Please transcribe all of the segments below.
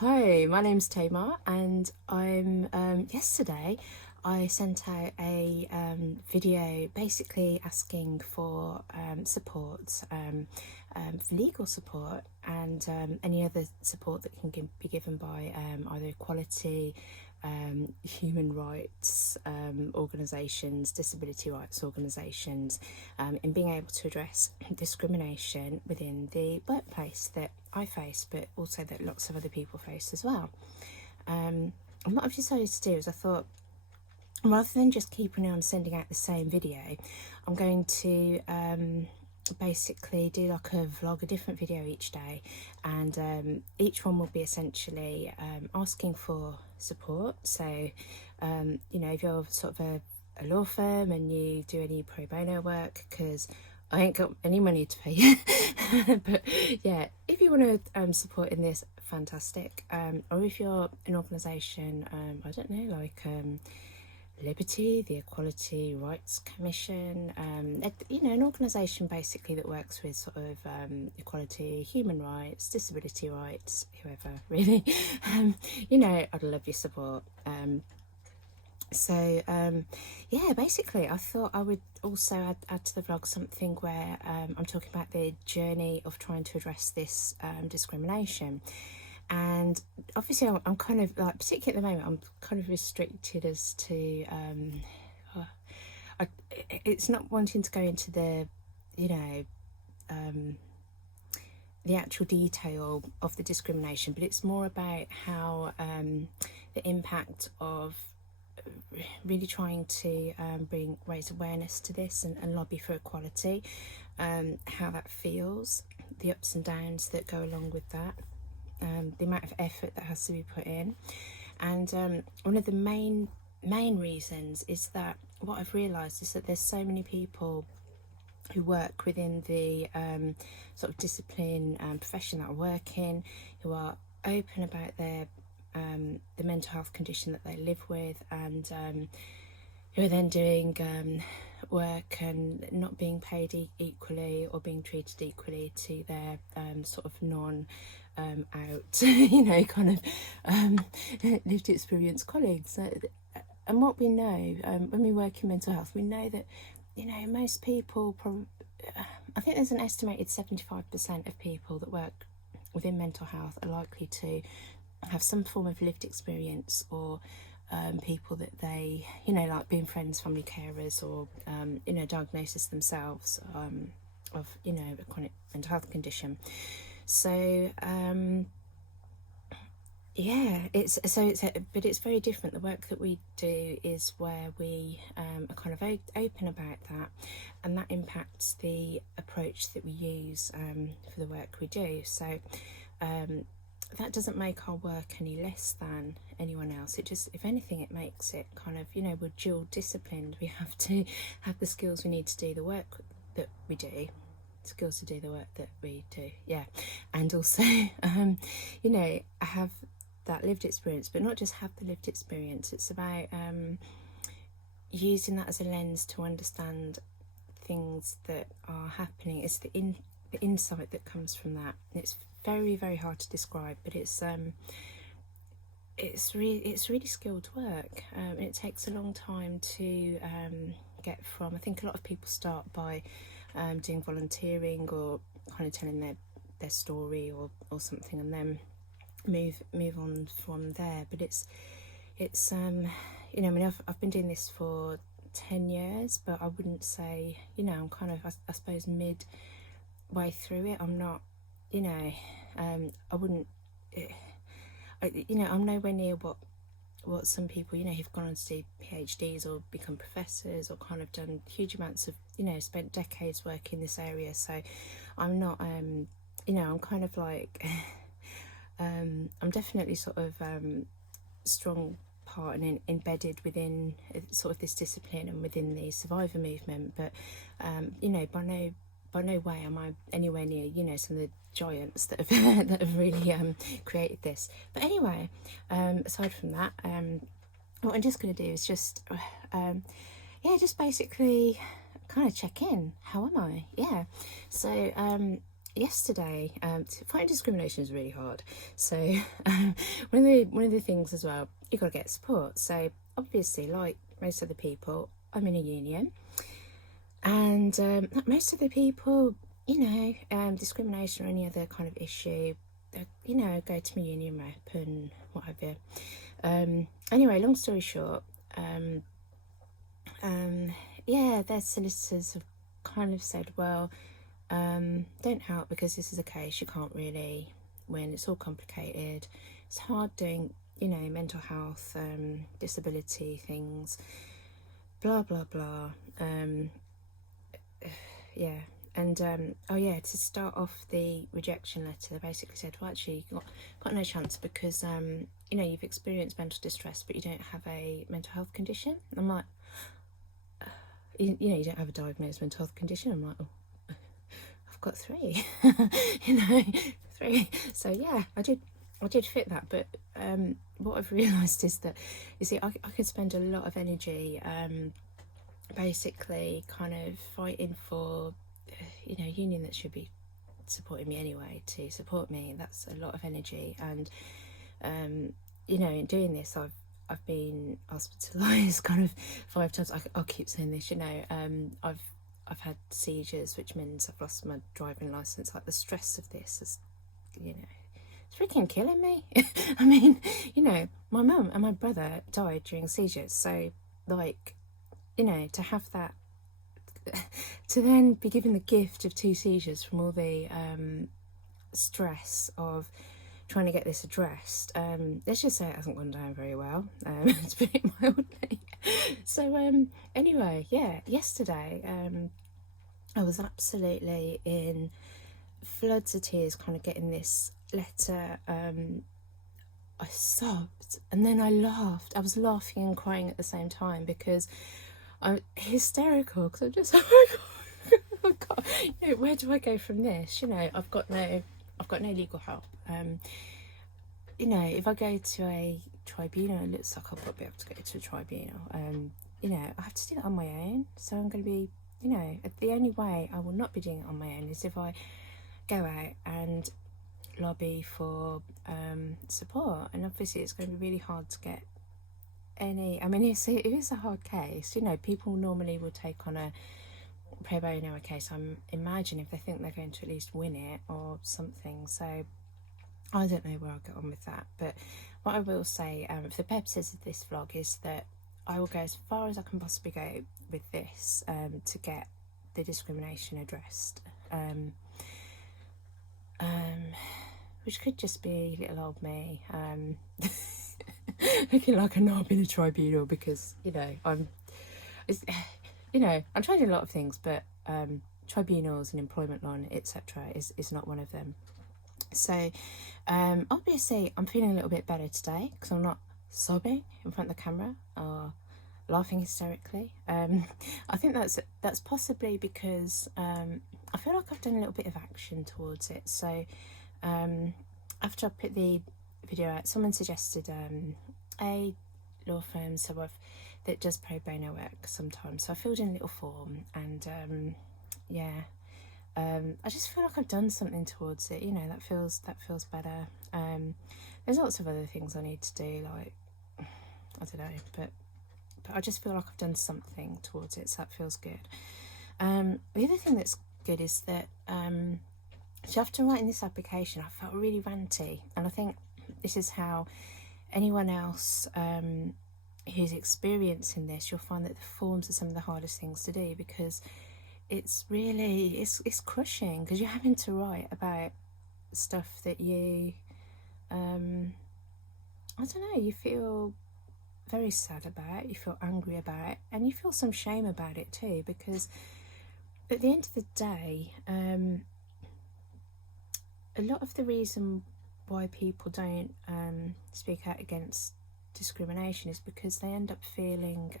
Hi, my name's Tamar, and I'm yesterday I sent out a video basically asking for support, for legal support, and any other support that can be given by either equality, human rights organisations, disability rights organisations, in being able to address discrimination within the workplace that I face, but also that lots of other people face as well. And what I've decided to do is I thought, rather than just keeping on sending out the same video, I'm going to basically do like a vlog, a different video each day, and each one will be essentially asking for support. So if you're sort of a law firm and you do any pro bono work, because I ain't got any money to pay you, but yeah, if you want to support in this, fantastic. Or if you're an organisation, I don't know, like Liberty, the Equality Rights Commission, an organisation basically that works with sort of equality, human rights, disability rights, whoever really, I'd love your support. Basically I thought I would also add to the vlog something where I'm talking about the journey of trying to address this discrimination. And obviously I'm kind of like, particularly at the moment, I'm kind of restricted as to it's not wanting to go into the the actual detail of the discrimination, but it's more about how the impact of really trying to raise awareness to this and lobby for equality, how that feels, the ups and downs that go along with that, the amount of effort that has to be put in. And one of the main reasons is that what I've realised is that there's so many people who work within the sort of discipline and profession that I work in, who are open about their the mental health condition that they live with, and who are then doing work and not being paid equally or being treated equally to their sort of out kind of lived experience colleagues. And what we know when we work in mental health, we know that most people I think there's an estimated 75% of people that work within mental health are likely to have some form of lived experience, or people that they, like being friends, family carers, or, diagnosis themselves of, a chronic mental health condition. So, but it's very different. The work that we do is where we are kind of open about that, and that impacts the approach that we use for the work we do. So, that doesn't make our work any less than anyone else. It just, if anything, it makes it kind of, we're dual disciplined. We have to have the skills we need to do the work that we do, skills to do the work that we do, and also, have that lived experience, but not just have the lived experience. It's about using that as a lens to understand things that are happening. It's the insight that comes from that. It's very, very hard to describe, but it's really skilled work. It takes a long time to get from. I think a lot of people start by doing volunteering or kind of telling their story or something, and then move on from there. But it's I've been doing this for 10 years, but I wouldn't say, I'm kind of, I suppose, midway through it. I'm not, I wouldn't, I'm nowhere near what some people, who've gone on to do PhDs or become professors or kind of done huge amounts of, spent decades working in this area. So I'm not, I'm kind of like, I'm definitely sort of strong part and embedded within sort of this discipline and within the survivor movement, but by no way am I anywhere near some of the giants that have that have really created this. But anyway, aside from that, what I'm just going to do is just just basically kind of check in. How am I? So yesterday, fighting discrimination is really hard. So one of the things as well, you've got to get support. So obviously, like most other people, I'm in a union, and like most other people, discrimination or any other kind of issue, go to my union rep and what have you. Anyway, long story short, their solicitors have kind of said, well, don't help because this is a case you can't really win. It's all complicated. It's hard doing, mental health, disability things, blah, blah, blah. And to start off the rejection letter, they basically said, well, actually, you've got no chance because, you've experienced mental distress, but you don't have a mental health condition. I'm like, you don't have a diagnosed mental health condition. I'm like, oh, I've got 3, 3. So yeah, I did fit that. But what I've realised is that, you see, I could spend a lot of energy, basically kind of fighting for, a union that should be supporting me anyway to support me. That's a lot of energy. And, in doing this, I've been hospitalised kind of 5 times. I'll keep saying this, I've had seizures, which means I've lost my driving licence. Like, the stress of this is, it's freaking killing me. I mean, my mum and my brother died during seizures. So, like, to have that, to then be given the gift of 2 seizures from all the stress of trying to get this addressed, let's just say it hasn't gone down very well, to put it mildly. So anyway, yesterday I was absolutely in floods of tears kind of getting this letter. I sobbed and then I laughed. I was laughing and crying at the same time because I'm hysterical, because I'm just, oh my God, where do I go from this? I've got no legal help. If I go to a tribunal, it looks like I'll probably have to go to a tribunal. I have to do that on my own. So I'm going to be, the only way I will not be doing it on my own is if I go out and lobby for support. And obviously it's going to be really hard to get any, it is a hard case. People normally will take on a pro bono case, imagine, if they think they're going to at least win it or something. So I don't know where I'll get on with that. But what I will say, for the purposes of this vlog, is that I will go as far as I can possibly go with this to get the discrimination addressed. Which could just be little old me looking like a knob in a tribunal, because I'm trying to do a lot of things, but tribunals and employment law, etc. is not one of them. So obviously I'm feeling a little bit better today because I'm not sobbing in front of the camera or laughing hysterically. I think that's possibly because I feel like I've done a little bit of action towards it. So after I put the video out, someone suggested a law firm that does pro bono work sometimes. So I filled in a little form, and I just feel like I've done something towards it. That feels better. There's lots of other things I need to do, like, I don't know, but I just feel like I've done something towards it, so that feels good. The other thing that's good is that so after writing this application, I felt really ranty, and I think this is how anyone else who's experiencing this, you'll find that the forms are some of the hardest things to do, because it's really, it's crushing, because you're having to write about stuff that you, I don't know, you feel very sad about, you feel angry about, and you feel some shame about it too, because at the end of the day, a lot of the reason why people don't speak out against discrimination is because they end up feeling,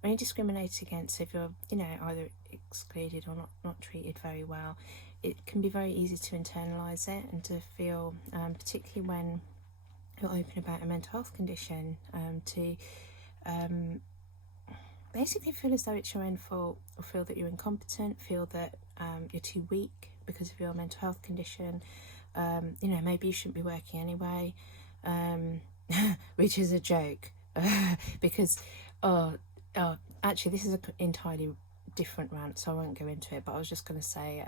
when you're discriminated against, if you're either excluded or not treated very well, it can be very easy to internalise it and to feel, particularly when you're open about a mental health condition, to basically feel as though it's your own fault, or feel that you're incompetent, feel that you're too weak because of your mental health condition, maybe you shouldn't be working anyway, which is a joke, because, actually this is an entirely different rant, so I won't go into it, but I was just going to say,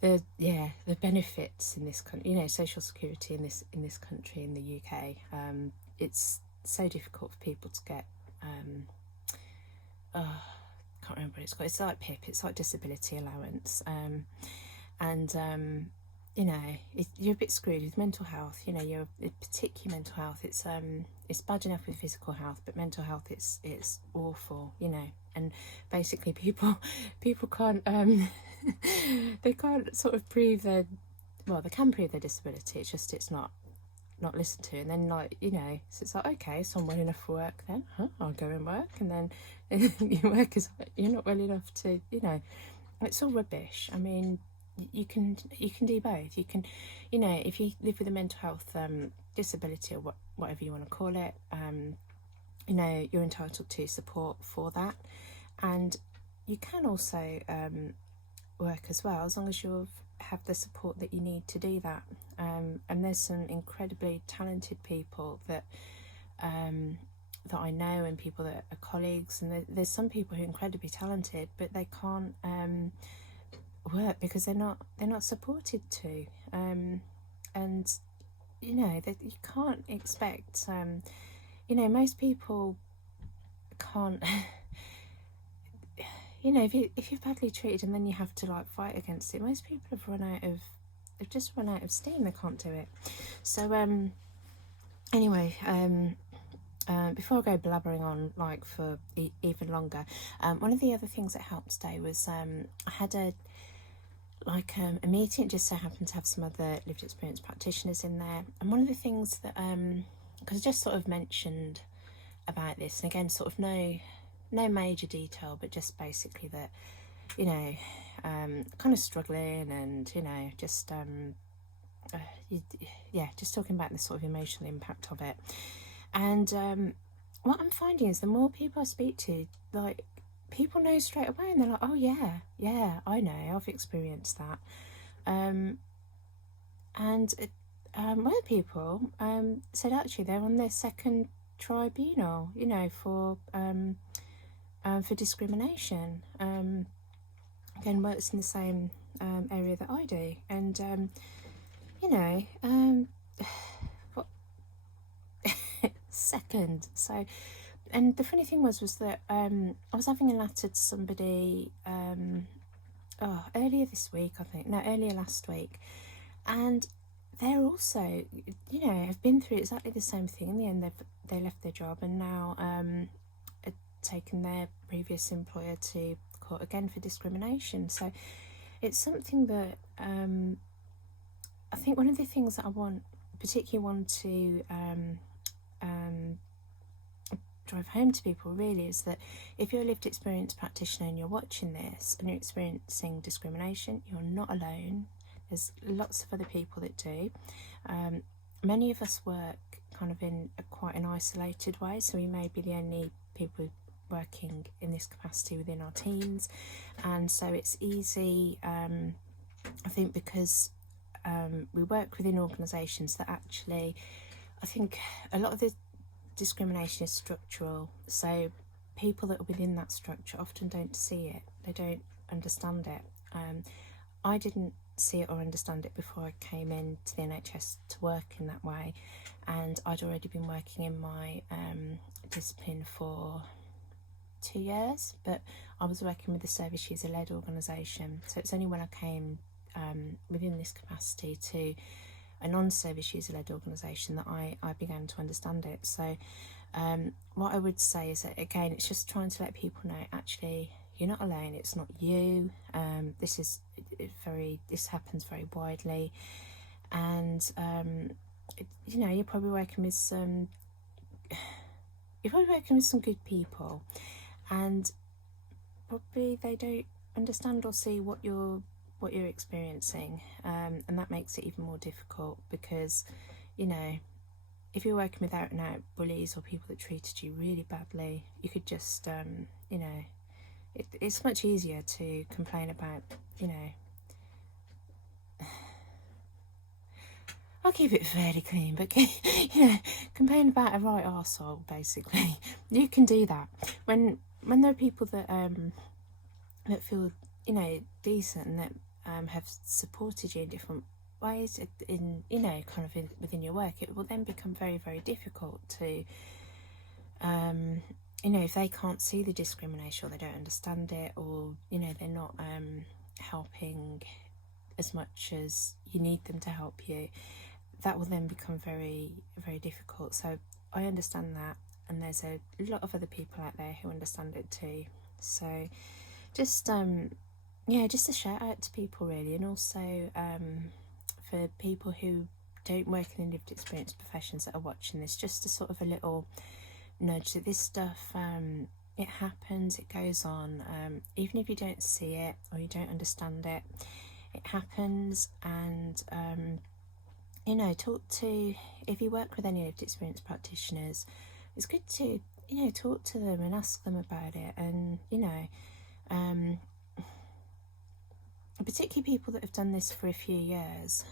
the benefits in this country, social security in this country, in the UK, it's so difficult for people to get, can't remember what it's called. It's like PIP. It's like disability allowance, you're a bit screwed with mental health. You're particularly mental health. It's bad enough with physical health, but mental health, it's awful. And basically people can't they can't sort of prove their, they can prove their disability. It's just it's not listened to, and then so it's like, okay, so I'm well enough for work then, I'll go and work, and then your work is you're not well enough to, it's all rubbish. I mean, you can do both. You can, if you live with a mental health disability, or whatever you want to call it, you're entitled to support for that, and you can also work as well, as long as you have the support that you need to do that. And there's some incredibly talented people that I know, and people that are colleagues, and there's some people who are incredibly talented, but they can't work because they're not supported to, and that you can't expect, most people can't. If you're badly treated and then you have to fight against it, most people they've just run out of steam. They can't do it. So anyway, before I go blabbering on for even longer, one of the other things that helped today was I had a meeting. It just so happened to have some other lived experience practitioners in there, and one of the things that because I just sort of mentioned about this, and again, sort of no major detail, but just basically that, kind of struggling, and just just talking about the sort of emotional impact of it. And what I'm finding is the more people I speak to, people know straight away, and they're like, oh yeah, I know, I've experienced that. And other people said actually they're on their second tribunal, for discrimination. Again, works in the same area that I do, and what second. So, and the funny thing was that I was having a letter to somebody earlier this week, earlier last week, and they're also, have been through exactly the same thing. In the end, they left their job, and now had taken their previous employer to court again for discrimination. So it's something that I think one of the things that I particularly want to drive home to people really is that if you're a lived experience practitioner and you're watching this and you're experiencing discrimination, you're not alone. There's lots of other people that do. Many of us work kind of in quite an isolated way, so we may be the only people working in this capacity within our teams, and so it's easy, I think, because we work within organisations that actually, I think a lot of the discrimination is structural, so people that are within that structure often don't see it, they don't understand it. I didn't see it or understand it before I came into the NHS to work in that way, and I'd already been working in my discipline for 2 years, but I was working with a service user led organisation, so it's only when I came within this capacity to a non-service user led organisation that I began to understand it. So what I would say is that, again, it's just trying to let people know actually you're not alone, it's not you. This happens very widely, and you're probably working with some good people, and probably they don't understand or see what you're experiencing, and that makes it even more difficult, because if you're working with out and out bullies or people that treated you really badly, you could just it's much easier to complain about I'll keep it fairly clean, but you know, complain about a right arsehole, basically. You can do that. When there are people that that feel, you know, decent and that have supported you in different ways in, you know, kind of within your work, it will then become very, very difficult to you know, if they can't see the discrimination or they don't understand it, or, you know, they're not helping as much as you need them to help you, that will then become very, very difficult. So I understand that, and there's a lot of other people out there who understand it too. So just yeah, just a shout out to people really, and also for people who don't work in the lived experience professions that are watching this, just a sort of a little nudge that this stuff it happens, it goes on, even if you don't see it or you don't understand it, it happens. And you know, talk to, if you work with any lived experience practitioners, it's good to, you know, talk to them and ask them about it. And you know, particularly people that have done this for a few years,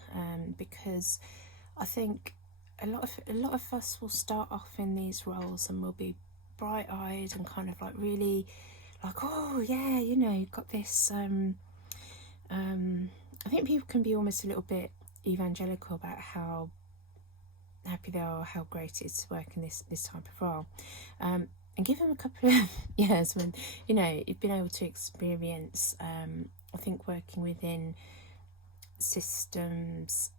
because I think a lot of us will start off in these roles and we'll be bright-eyed and kind of like really like, oh yeah, you know, you've got this I think people can be almost a little bit evangelical about how happy they are, how great it is to work in this type of role, and give them a couple of years when, you know, you've been able to experience I think working within systems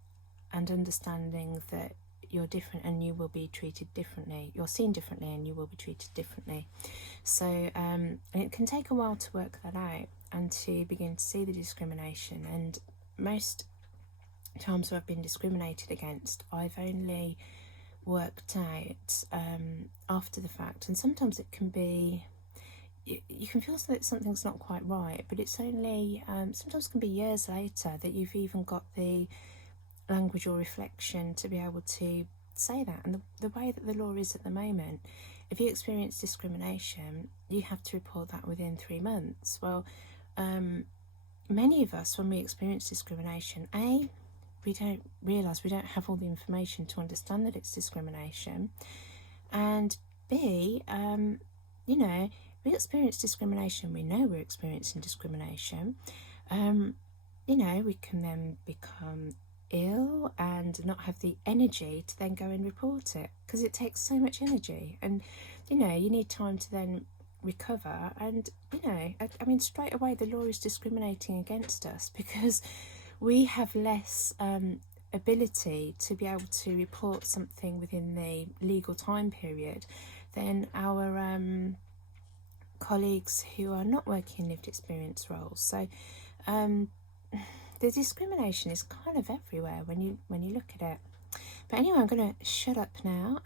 and understanding that you're different and you will be treated differently, you're seen differently and you will be treated differently. So and it can take a while to work that out and to begin to see the discrimination. And most times where I've been discriminated against, I've only worked out after the fact. And sometimes it can be, you can feel that something's not quite right, but it's only sometimes can be years later that you've even got the language or reflection to be able to say that. And the way that the law is at the moment, if you experience discrimination, you have to report that within 3 months. Well, many of us, when we experience discrimination, we don't realise, we don't have all the information to understand that it's discrimination, and B, you know, we experience discrimination, we know we're experiencing discrimination, you know, we can then become ill and not have the energy to then go and report it, because it takes so much energy, and you know, you need time to then recover. And you know, I mean, straight away the law is discriminating against us because we have less ability to be able to report something within the legal time period than our colleagues who are not working in lived experience roles. So the discrimination is kind of everywhere when you look at it. But anyway, I'm going to shut up now.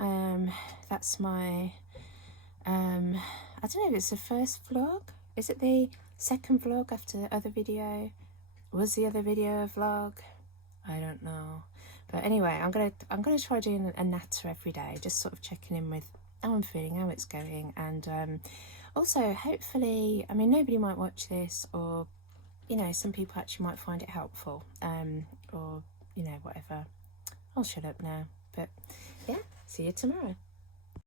That's my I don't know if it's the first vlog. Is it the second vlog after the other video? Was the other video a vlog? I don't know. But anyway, I'm gonna try doing a natter every day, just sort of checking in with how I'm feeling, how it's going, and also hopefully, I mean, nobody might watch this, or you know, some people actually might find it helpful, or you know, whatever. I'll shut up now. But yeah, see you tomorrow.